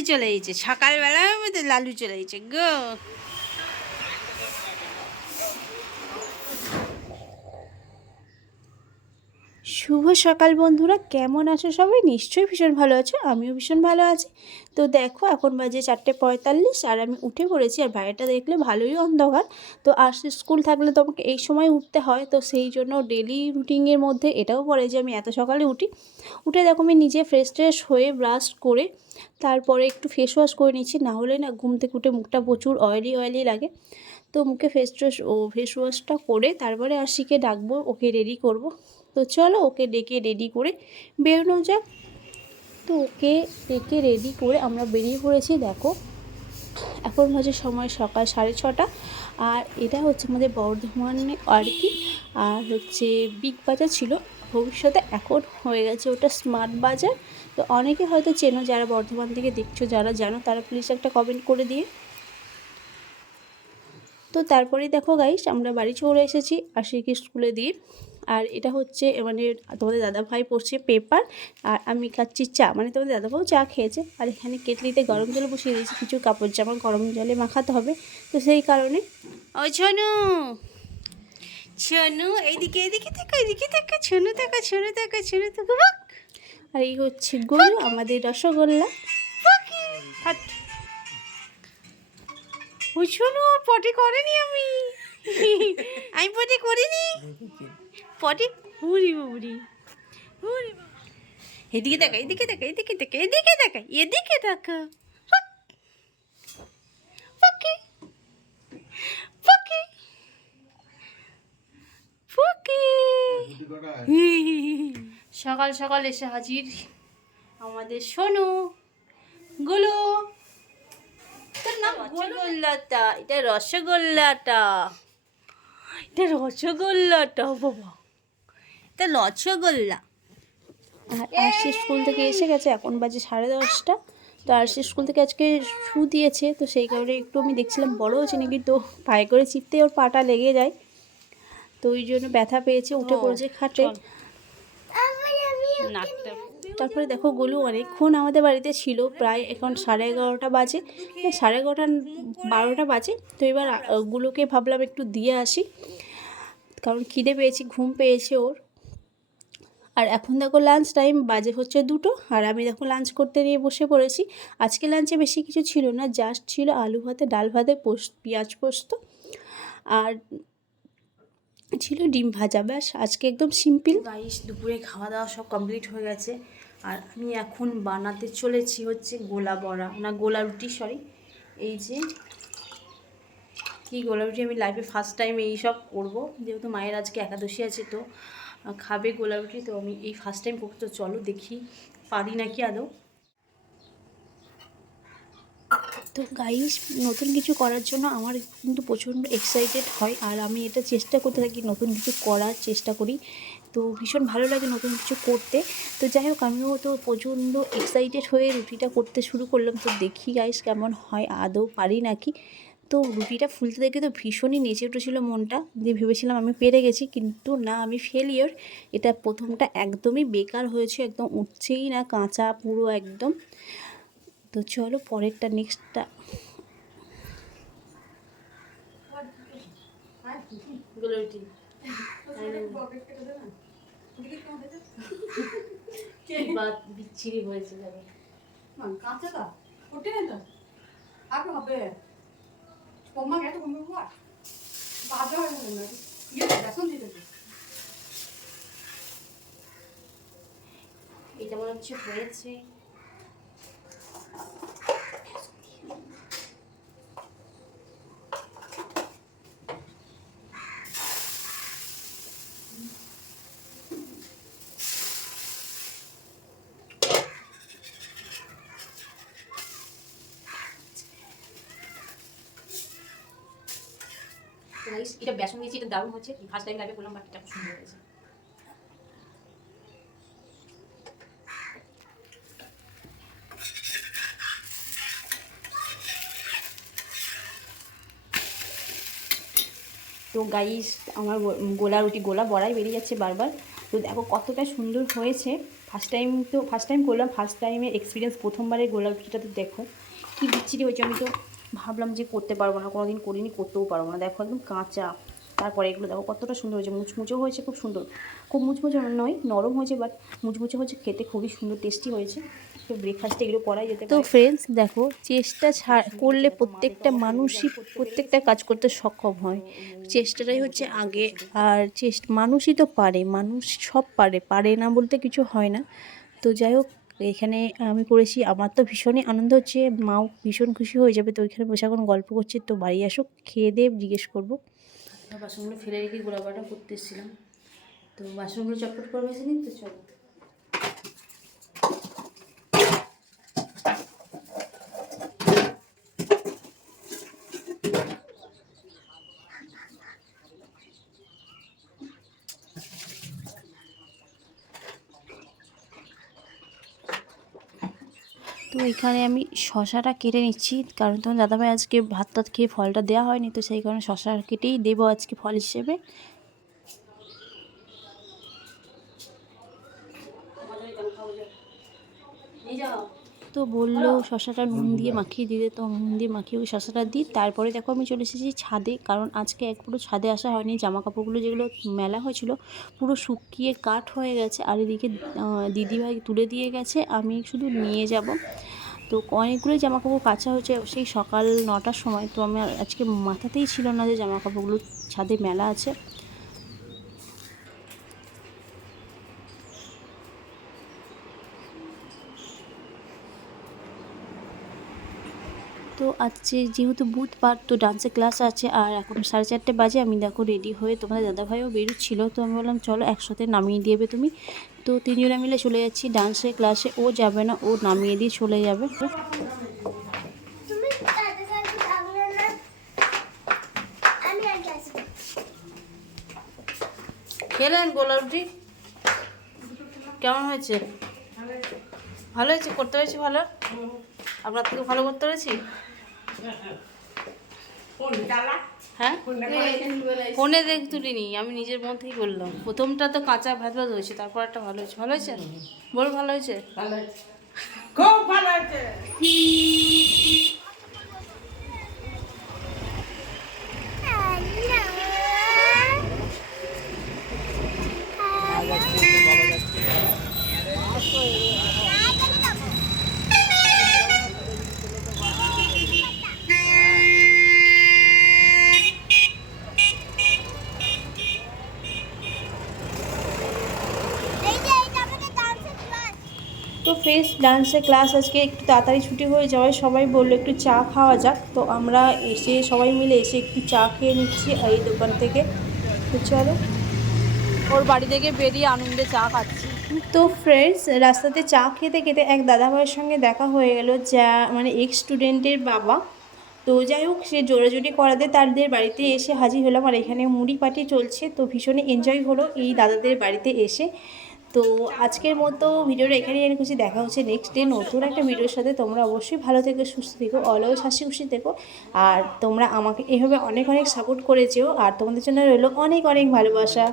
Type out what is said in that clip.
লালু চলে গেছে, সকালবেলার মধ্যে লালু চলে গেছে গো। শুভ সকাল বন্ধুরা, কেমন আছো সবাই? নিশ্চয়ই ভীষণ ভালো আছো, আমিও ভীষণ ভালো আছি। তো দেখো এখন বাজে 4:45 আর আমি উঠে পড়েছি। আর বাইরেটা দেখলে ভালোই অন্ধকার। তো আসলে স্কুল থাকলে তোমাকে এই সময় উঠতে হয়, তো সেই জন্য ডেলি রুটিনের মধ্যে এটাও পড়ে যে আমি এত সকালে উঠি। উঠে দেখো আমি নিজে ফ্রেশ ট্রেশ হয়ে ব্রাশ করে তারপরে একটু ফেস ওয়াশ করে নিচ্ছি, না হলে না ঘুম থেকে উঠে মুখটা প্রচুর অয়েলি লাগে। তো মুখে ফেস ওয়াশটা করে তারপরে আশিকে ডাকবো, ওকে রেডি করব। তো চলো ওকে ডেকে রেডি করে বেরোনো যাক। তো ওকে ডেকে রেডি করে আমরা বেরিয়ে পড়েছি। দেখো এখন বাজে সময় সকাল 6:30। আর এটা হচ্ছে আমাদের বর্ধমানে আর কি। আর হচ্ছে বিগ বাজার ছিল, ভবিষ্যতে এখন হয়ে গেছে ওটা স্মার্ট বাজার। তো অনেকে হয়তো চেনো, যারা বর্ধমান থেকে দেখছো, যারা জানো তারা প্লিজ একটা কমেন্ট করে দিয়ে। তো তারপরেই দেখো গাইস আমরা বাড়ি চলে এসেছি আশিকে স্কুলে দিয়ে। আর এটা হচ্ছে মানে তোমাদের দাদাভাই পড়ছে পেপার, আর আমি খাচ্ছি চা। মানে তোমাদের দাদাভাইও চা খেয়েছে। আর এখানে কেটলিতে গরম জল বসিয়ে দিয়েছি, কিছু কাপড় জামা গরম জলে মাখাতে হবে। তো সেই কারণে ও ছনু, ছনু এইদিকে এইদিকে থেকে এইদিকে থেকে, ছনু থেকে ছনু থেকে ছনু থেকে। আর এই হচ্ছে গরু, আমাদের রসগোল্লা। ওই শোনো, পটি করেনি আমি, আমি পটি করিনি। পটি হুড়ি হুড়ি হুড়ি। এদিকে দেখা, এদিকে দেখা, এদিকে দেখা, এদিকে দেখা, এদিকে দেখা। পকি পকি পকি। সকাল সকাল এসে হাজির আমাদের সোনু গুলো। রসগোল্লাটা, এটা রসগোল্লাটা, এটা রসগোল্লাটা বাবা, এটা রসগোল্লা। আর আরশি স্কুল থেকে এসে গেছে, এখন বাজে 10:30। তো আরশি স্কুল থেকে আজকে শু দিয়েছে, তো সেই কারণে একটু আমি দেখছিলাম বড় হয়েছে নাকি, তো পায়ে করে চিপতে ওর পাটা লেগে যায়, তো ওই জন্য ব্যথা পেয়েছে, উঠে পড়েছে খাটে। তারপরে দেখো গোলু অনেকক্ষণ আমাদের বাড়িতে ছিল, প্রায় এখন 11:30 বাজে, 11:30 12টা বাজে। তো এবার গুলোকে ভাবলাম একটু দিয়ে আসি, কারণ খিদে পেয়েছি, ঘুম পেয়েছে ওর। আর এখন দেখো লাঞ্চ টাইম, বাজে হচ্ছে 2টো। আর আমি দেখো লাঞ্চ করতে নিয়ে বসে পড়েছি। আজকে লাঞ্চে বেশি কিছু ছিল না, জাস্ট ছিল আলু ভাতে, ডাল ভাতে, পেঁয়াজ পোস্ত, আর ছিল ডিম ভাজা, ব্যাস আজকে একদম সিম্পল। গাইস দুপুরে খাওয়া দাওয়া সব কমপ্লিট হয়ে গেছে। আর আমি এখন বানাতে চলেছি হচ্ছে গোলা বড়া, না গোলা রুটি, সরি। এই যে কি গোলা রুটি, আমি লাইফে ফার্স্ট টাইম এই সব করবো, যেহেতু মায়ের আজকে একাদশী আছে, তো খাবে গোলা রুটি, তো আমি এই ফার্স্ট টাইম করতে, চলো দেখি পারি নাকি আদৌ। তো গাইস নতুন কিছু করার জন্য আমার কিন্তু প্রচণ্ড এক্সাইটেড হয়, আর আমি এটা চেষ্টা করতে থাকি, নতুন কিছু করার চেষ্টা করি। তো ভীষণ ভালো লাগে নতুন কিছু করতে। তো যাই হোক আমিও তো প্রচণ্ড এক্সাইটেড হয়ে রুটিটা করতে শুরু করলাম। তো দেখি গাইস কেমন হয়, আদৌ পারি নাকি। তো রুটিটা ফুলতে দেখে তো ভীষণই নেচে উঠেছিল মনটা, দিয়ে ভেবেছিলাম আমি পেরে গেছি, কিন্তু না, আমি ফেলিওর। এটা প্রথমটা একদমই বেকার হয়েছে, একদম উঠছেই না, কাঁচা পুরো একদম। তো চলো পরেরটা, নেক্সটটা। বিচ্ছিরি হয়েছে কাঁচাটা ওঠে না, তো আগে হবে কমা গেছে, কমে বাজা হয়ে গেল না, বেসন দিতে। এটা মনে হচ্ছে হয়েছে। এটা বেসন দিয়েছি, এটা দারুণ হচ্ছে, ফার্স্ট টাইম লাইভে বললাম, বাট এটা খুব সুন্দর হয়েছে। তো গাইস আমার গোলা রুটি, গোলা বড়াই বেরিয়ে যাচ্ছে বারবার। তো দেখো কতটা সুন্দর হয়েছে, ফার্স্ট টাইম করলাম, ফার্স্ট টাইমের এক্সপিরিয়েন্স, প্রথমবারে গোলাপ রুটিটাতে দেখো কী বিচ্ছিরি হয়েছে। আমি তো ভাবলাম যে করতে পারবো না, কোনো দিন করিনি, করতেও পারবো না। দেখো একদম কাঁচা, তারপরে এগুলো দেখো কতটা সুন্দর হয়েছে, মুচমুচেও হয়েছে, খুব সুন্দর, খুব মুচমুচে নয়, নরম হয়েছে, বাট মুচমুচে হয়েছে, খেতে খুবই সুন্দর টেস্টি হয়েছে। তো ব্রেকফাস্টে এগুলো করাই যেতে পারে। তো ফ্রেন্ডস দেখো, চেষ্টা করলে প্রত্যেকটা মানুষই প্রত্যেকটা কাজ করতে সক্ষম হয়। চেষ্টাটাই হচ্ছে আগে। আর মানুষই তো পারে, মানুষ সব পারে না বলতে কিছু হয় না। তো যাই হোক, এখানে আমি করেছি, আমার তো ভীষণই আনন্দ হচ্ছে, মাও ভীষণ খুশি হয়ে যাবে। তো ওইখানে বসে এখন গল্প করছে, তো বাড়ি আসুক, খেয়ে দিয়ে জিজ্ঞেস করবো। বাসনগুলো ফেলে রেখে গোলাপাটা করতে এসেছিলাম, তো বাসনগুলো চটপট করে বেছে নিন। তো চলো, তো এখানে আমি শশাটা কেটে নিচ্ছি, কারণ তোমার দাদাভাই আজকে ভাত টাত খেয়ে ফলটা দেওয়া হয়নি, তো সেই কারণে শশা কেটেই দেবো আজকে ফল হিসেবে। তো বললো শশাটা নুন দিয়ে মাখিয়ে দিতে, তো নুন দিয়ে মাখিয়ে ওই শশাটা দিই। তারপরে দেখো আমি চলে এসেছি ছাদে, কারণ আজকে পুরো ছাদে আসা হয়নি। জামা কাপড়গুলো যেগুলো মেলা হয়েছিল পুরো শুকিয়ে কাঠ হয়ে গেছে, আর এদিকে দিদিভাই তুলে দিয়ে গেছে, আমি শুধু নিয়ে যাব। তো অনেকগুলোই জামা কাপড় কাচা হয়েছে সেই সকাল 9টার সময়। তো আমি আজকে মাথাতেই ছিল না যে জামা কাপড়গুলো ছাদে মেলা আছে। তো আজকে যেহেতু বুধবার, তো ডান্সের ক্লাস আছে, আর এখন 4:30 বাজে। আমি দেখো রেডি হয়ে, তোমাদের দাদাভাইও বেরোচ্ছিলো, তো আমি বললাম চলো একসাথে নামিয়ে দিবে তুমি। তো তিনজনে মিলে চলে যাচ্ছি ডান্সের ক্লাসে। ও যাবে না, ও নামিয়ে দিয়ে চলে যাবে। খেলেন গোলাপটি কেমন হয়েছে? ভালো হয়েছে, করতে হয়েছে ভালো। আপনার থেকে ভালো করতে পেরেছি। হ্যাঁ, ফোনে দেখ তুলিনি, আমি নিজের মধ্যেই বললাম। প্রথমটা তো কাঁচা ভাত ভাত হয়েছে, তারপর একটা ভালো হয়েছে। ভালো হয়েছে, বল ভালো হয়েছে, খুব ভালো হয়েছে। তো ফ্রেন্ডস ডান্সের ক্লাস আজকে একটু তাড়াতাড়ি ছুটি হয়ে যাওয়ায় সবাই বললো একটু চা খাওয়া যাক। তো আমরা এসে সবাই মিলে এসে একটু চা খেয়ে নিচ্ছি এই দোকান থেকে। তো চলো, ওর বাড়ি থেকে বেরিয়ে আনন্দে চা খাচ্ছি। তো ফ্রেন্ডস রাস্তাতে চা খেতে খেতে এক দাদাভাইয়ের সঙ্গে দেখা হয়ে গেল, যা মানে এক্স স্টুডেন্টের বাবা। তো যাই হোক, সে জোরাজুরি করাতে তাদের বাড়িতে এসে হাজির হলাম, আর এখানে মুড়ি পার্টি চলছে। তো ভীষণই এনজয় হলো এই দাদাদের বাড়িতে এসে। তো আজকের মতো ভিডিওটা এখানেই এনে খুশি, দেখা হচ্ছে নেক্সট ডে নতুন একটা ভিডিওর সাথে। তোমরা অবশ্যই ভালো থেকো, সুস্থ থেকো, অলওয়েজ হাসি খুশি থেকো। আর তোমরা আমাকে এভাবে অনেক অনেক সাপোর্ট করেছো, আর তোমাদের জন্য রইলো অনেক অনেক ভালোবাসা।